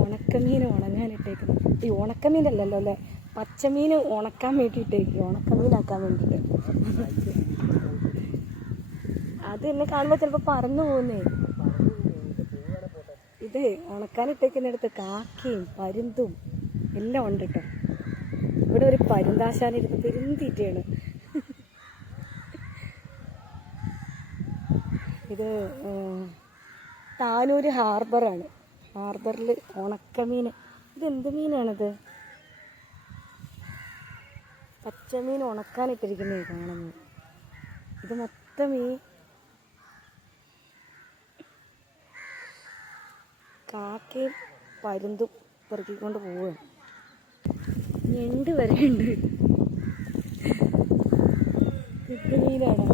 ഉണക്കമീൻ ഉണങ്ങാനിട്ടേക്കുന്നു. ഈ ഉണക്കമീനല്ലല്ലോ അല്ലേ, പച്ചമീൻ ഉണക്കാൻ വേണ്ടിയിട്ടേക്ക്, ഉണക്കമീനാക്കാൻ വേണ്ടിയിട്ട്. അത് എന്നെ കാണുമ്പോൾ ചിലപ്പോൾ പറന്നു പോകുന്നേ. ഇത് ഉണക്കാനിട്ടേക്കുന്നിടത്ത് കാക്കയും പരുന്തും എല്ലാം ഉണ്ട് കേട്ടോ. ഇവിടെ ഒരു പരുന്താശാനിരുന്ന് പെരുന്തീറ്റയാണ്. ഇത് താനൂര് ഹാർബറാണ്. ഹാർബറിൽ ഉണക്കമീൻ. ഇതെന്ത് മീനാണിത്? പച്ചമീൻ ഉണക്കാനിട്ടിരിക്കുന്നേ കാണുന്നത്. ഇത് മൊത്തം ഈ കാക്കയും പരുന്തും പെറുക്കിക്കൊണ്ട് പോവുകയാണ്. ഞണ്ട് വരെ ഉണ്ട്. ഇത് മീനാണ്.